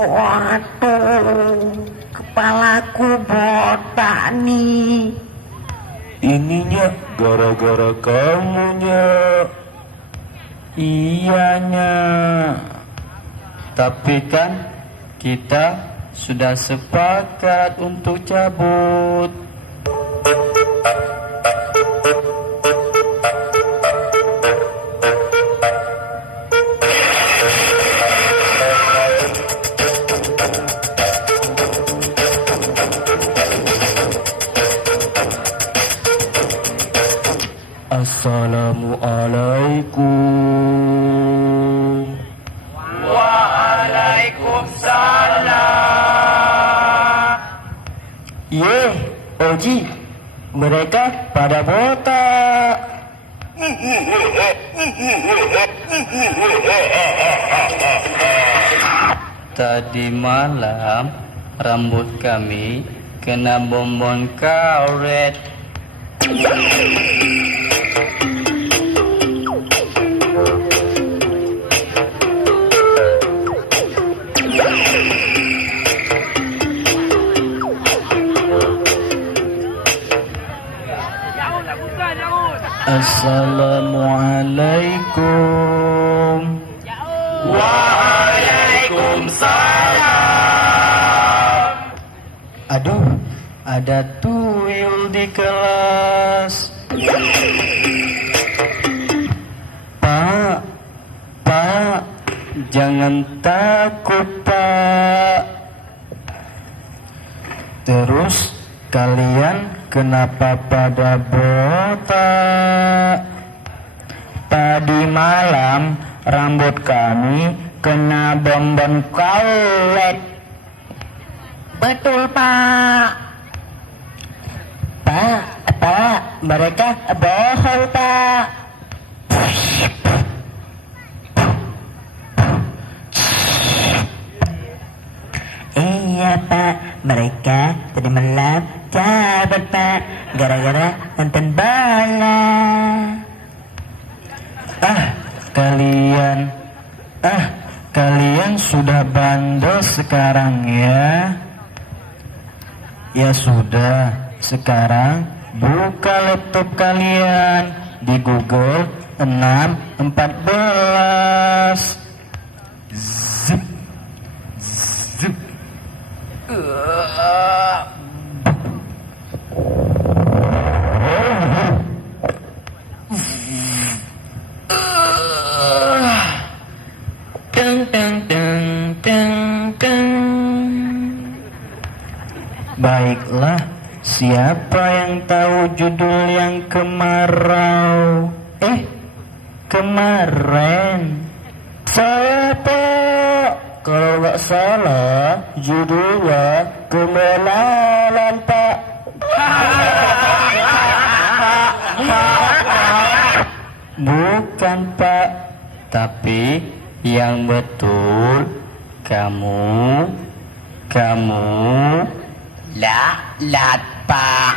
Waduh, kepalaku botak nih. Ininya gara-gara kamunya. Iyanya. Tapi kan kita sudah sepakat untuk cabut. Assalamualaikum. Waalaikumsalam. Yeh, Oji, mereka pada botak. Tadi malam rambut kami kena bonbon karet. Assalamualaikum. Waalaikumsalam. Aduh, ada tuyul di kelas. Pak, jangan takut, Pak. Terus kalian kenapa pada botak? Tadi malam rambut kami kena bonbon karet. Betul, Pak. Pak, mereka bohong, Pak. Iya, Pak. Mereka tadi malam cabut, Pak. Gara-gara nonton bola. Kalian sudah bandel sekarang ya. Ya sudah, sekarang buka laptop kalian di Google 614. Zip. Baiklah, siapa yang tahu judul yang kemarau? Kemarin saya, Pak. Kalau nggak salah judulnya kemenalan, Pak. Bukan, Pak. Tapi yang betul kamu lat, Pak.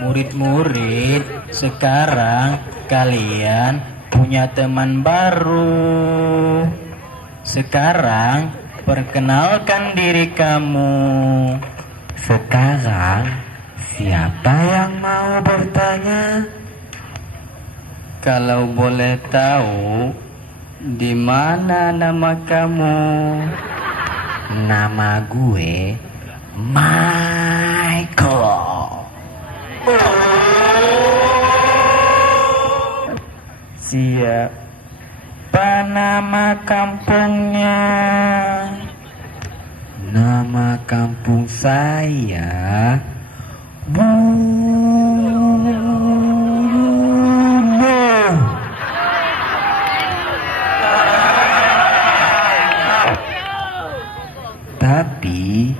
Murid-murid, sekarang kalian punya teman baru. Sekarang perkenalkan diri kamu. Sekarang siapa yang mau bertanya? Kalau boleh tahu, di mana nama kamu? Nama gue Michael. Siapa nama kampungnya? Nama kampung saya Buluh. Tapi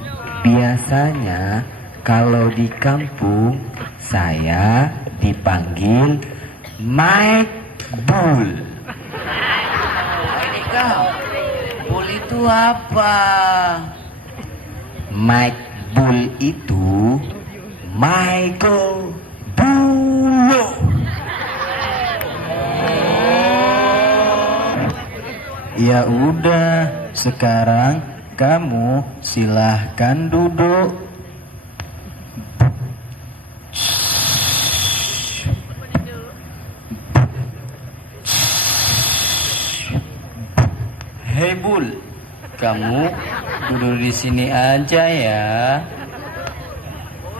biasanya kalau di kampung saya dipanggil Mike Bull. Ini kau, Bull itu apa? Mike Bull itu Michael Bull. Ya udah, sekarang kamu silahkan duduk. Hei Bull, kamu duduk di sini aja ya.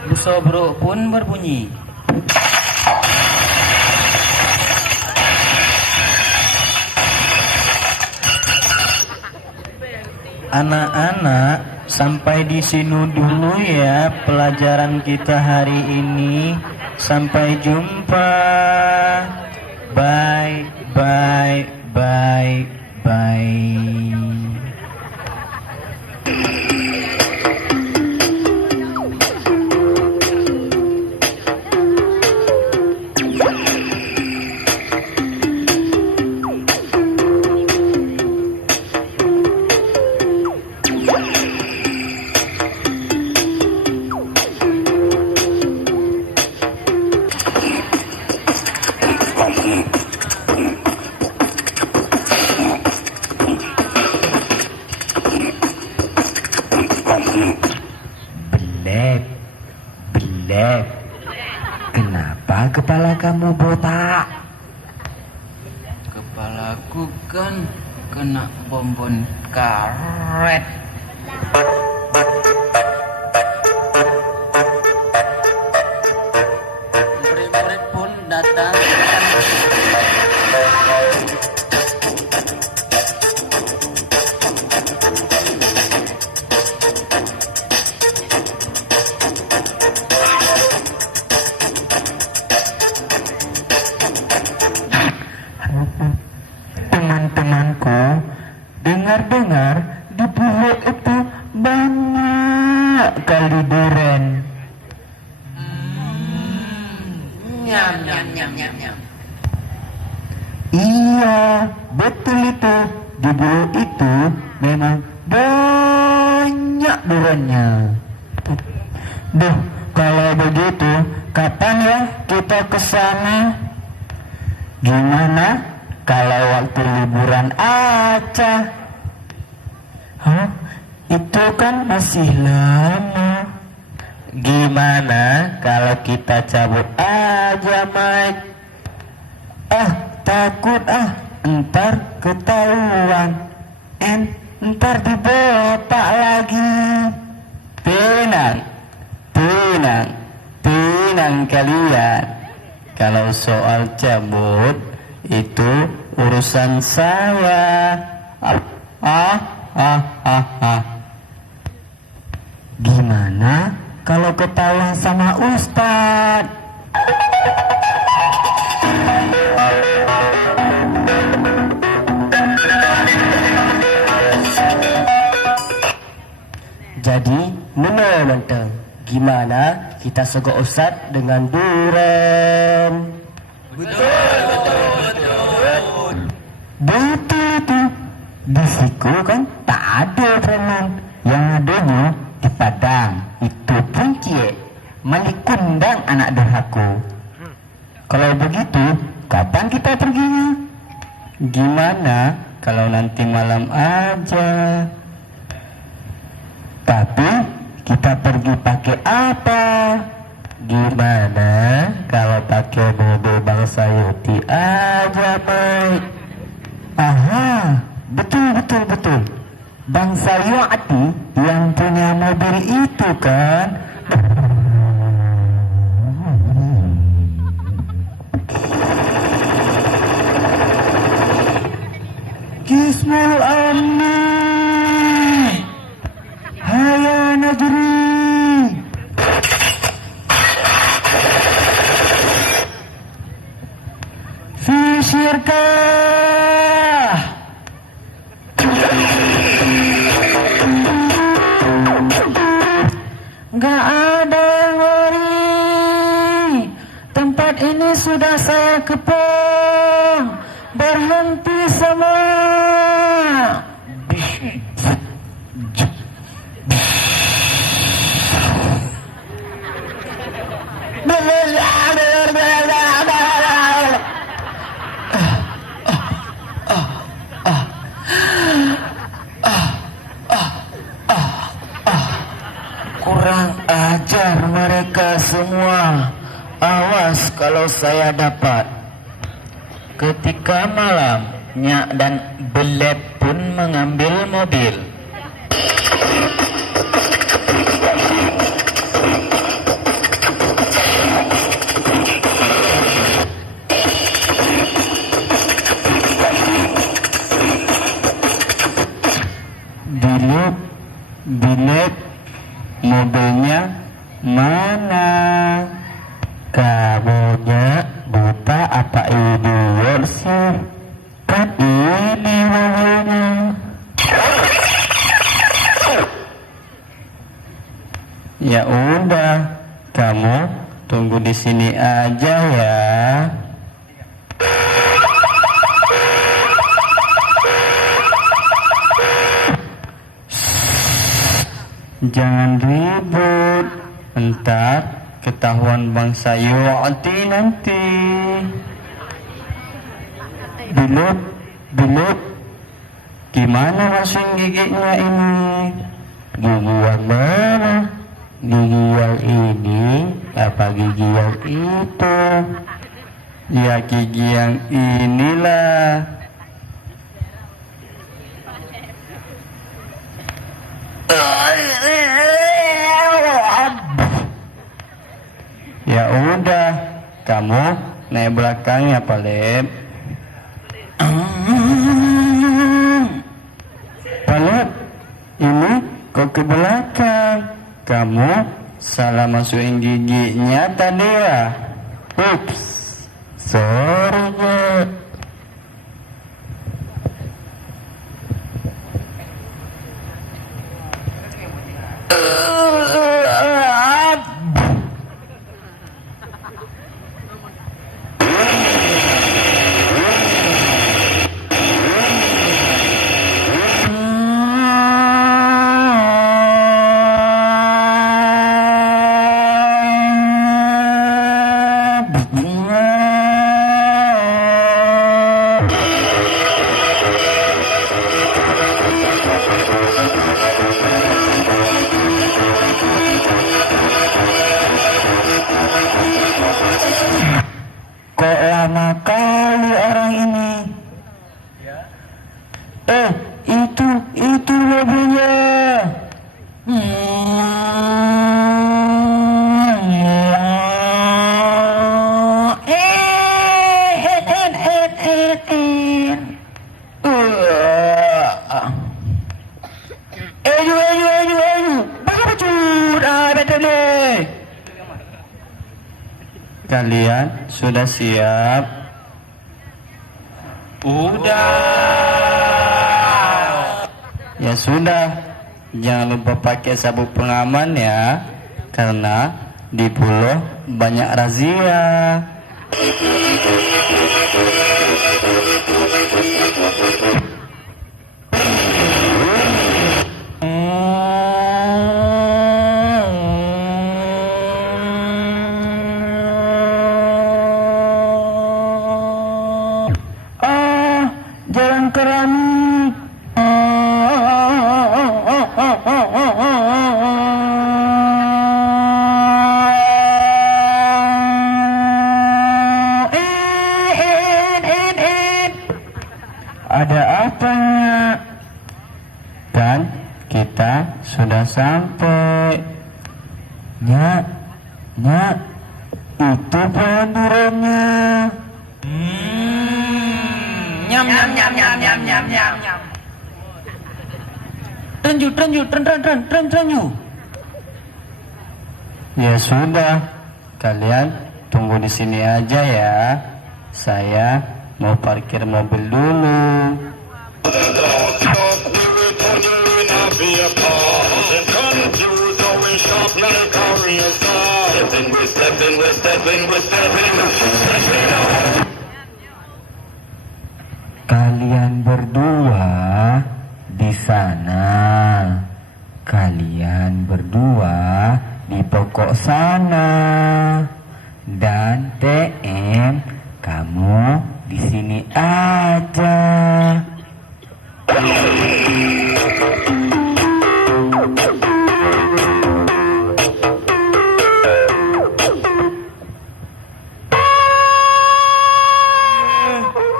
Busobro pun berbunyi. Anak-anak, sampai di sini dulu ya pelajaran kita hari ini. Sampai jumpa. Bye, bye, bye, bye. Belek, belek. Kenapa kepala kamu botak? Kepalaku kan kena bonbon karet. Murid-murid pun datang. Teman-temanku, dengar-dengar di pulau itu banyak kali durian. Nyam nyam nyam nyam nyam. Iya, betul itu. Di pulau itu memang banyak duriannya. Duh, kalau begitu, kapan ya kita ke sana? Gimana kalau waktu liburan aja? Hah? Itu kan masih lama. Gimana kalau kita cabut aja, Mike? Takut ntar ketahuan. Ntar dibotak lagi. Tenang, tenang, tenang kalian. Kalau soal cabut itu urusan saya. Gimana kalau ketahuan sama Ustadz? Jadi menang-menang. Gimana kita sogok Ustadz dengan durian? Betul itu. Di siku kan tak ada preman. Yang adanya di Padang. Itu pun cie melikundang anak derhaku. Kalau begitu, kapan kita perginya? Gimana kalau nanti malam aja? Tapi kita pergi pakai apa? Gimana kalau pakai mobil bangsa Yuti aja, Mike? Aha, betul. Bangsa Yuti yang punya mobil itu kan? usirkah? Gak ada yang lari. Tempat ini sudah saya kepung. Berhenti semua. Kurang ajar mereka semua. Awas kalau saya dapat. Ketika malam, Nyak dan Belep pun mengambil mobil. Belep, mobilnya mana? Kamunya buta apa idiot sih? Kan ini mobilnya. Ya udah, kamu tunggu di sini aja ya. Jangan ribut, entar ketahuan bangsa Yu'ati nanti. Belum, gimana masuk giginya ini? Gigi yang mana? Gigi yang ini apa gigi yang itu? Ya gigi yang inilah. Ya udah, kamu naik belakangnya, Palep. Palep, ini kok ke belakang? Kamu salah masukin giginya tadi ya? Ups, sorry ya. Kok lama kali orang ini? Itu mobilnya. Kalian sudah siap? Udah. Ya sudah, jangan lupa pakai sabuk pengaman ya, karena di pulau banyak razia. Jalan keramik. Ada apanya? Kan kita sudah sampai. Nyak, itu pohon duriannya. Nyam nyam nyam nyam nyam nyam nyam nyam. Trenju. Ya sudah, kalian tunggu di sini aja ya. Saya mau parkir mobil dulu. Kalian berdua di sana. Kalian berdua di pokok sana. Dan TM, kamu di sini aja.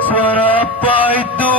Suara apa itu?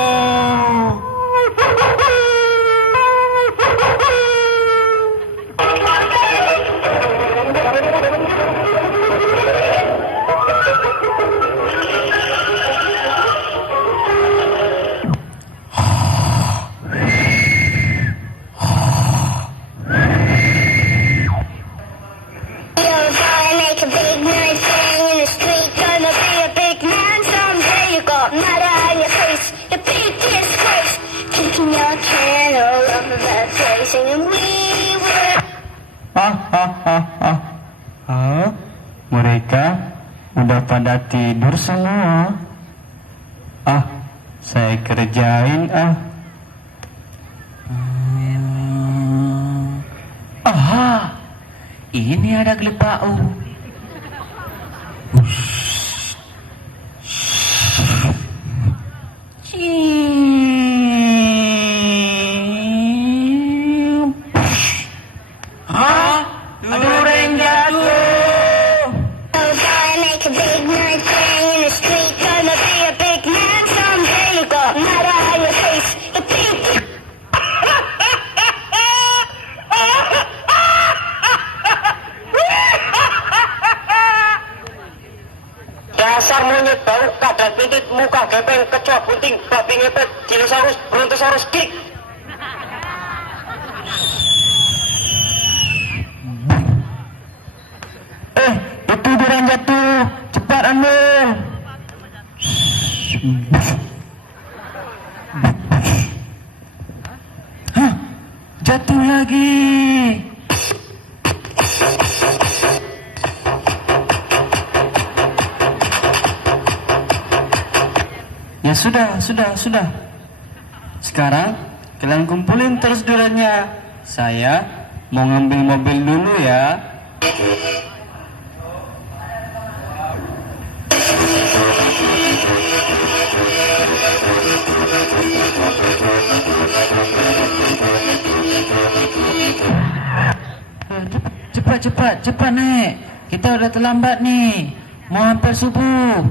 Mereka udah pada tidur semua. Saya kerjain. Aha, ini ada gelepau. Ada orang yang jatuh. Dasar monyet bau kadal pitit muka gepeng kecoa bunting babi ngepet dinosaurus brontosaurus kick. Itu durian jatuh. Cepat ambil. Jatuh lagi. Ya sudah. Sekarang kalian kumpulin terus duriannya. Saya mau ngambil mobil dulu ya. Cepat Nek. Kita udah terlambat nih. Mau hampir subuh.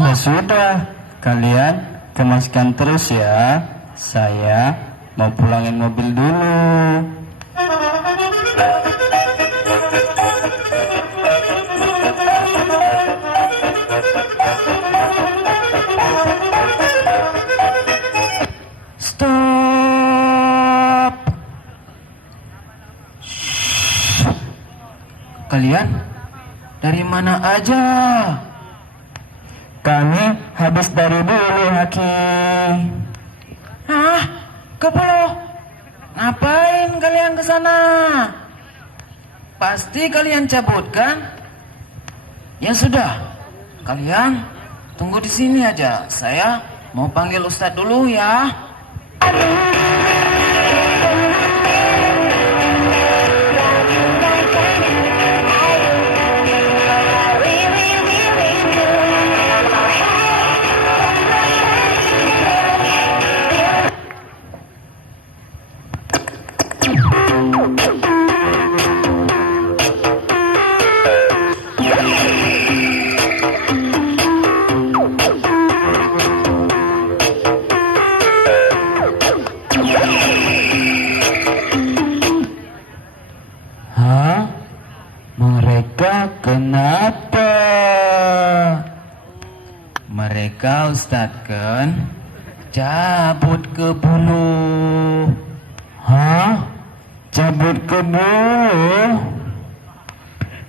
Ya sudah, kalian kemaskan terus ya. Saya mau pulangin mobil dulu. Stop. Kalian dari mana aja? Kami habis dari dulu, Haki. Hah? Ke pulau? Ngapain kalian ke sana? Pasti kalian cabut kan? Ya sudah, kalian tunggu di sini aja. Saya mau panggil Ustadz dulu ya. Hah? Mereka kenapa? Mereka Ustadz kan cabut ke bulu. Hah? Cabut ke bulu?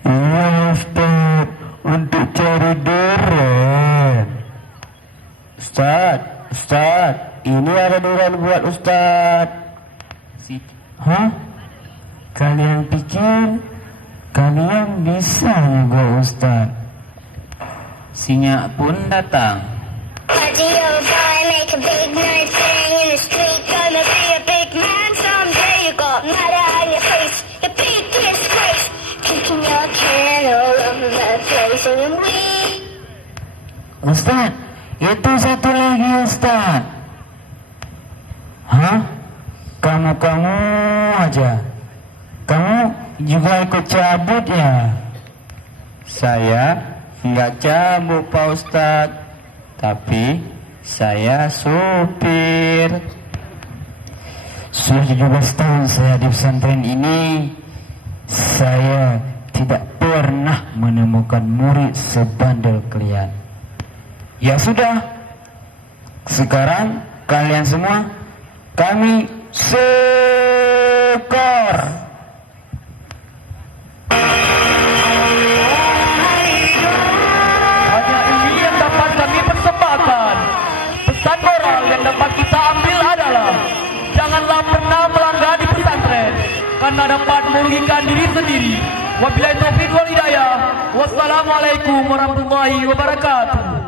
Iya Ustaz, untuk cari durian. Ustaz, ini ada durian buat Ustaz. Hah? Kalian pikir kalian bisa juga Ustaz? Sinyak pun datang. Radio boy, make a big noise, sing in the street, gonna be a big man someday. You got murder on your face, your big disgrace, kicking your can all over the place, and we. Ustaz, itu satu lagi Ustaz. Hah? Kamu aja. Kamu juga ikut cabut ya? Saya nggak cabut Pak Ustadz, tapi saya supir. Sudah 17 tahun saya di pesantren ini, saya tidak pernah menemukan murid sebandel kalian. Ya sudah, sekarang kalian semua kami skor. Hanya ini yang dapat kami persembahkan. Pesan moral yang dapat kita ambil adalah janganlah pernah melanggar di pesantren, karena dapat merugikan diri sendiri. Wabillahi taufiq wal hidayah. Wassalamualaikum warahmatullahi wabarakatuh.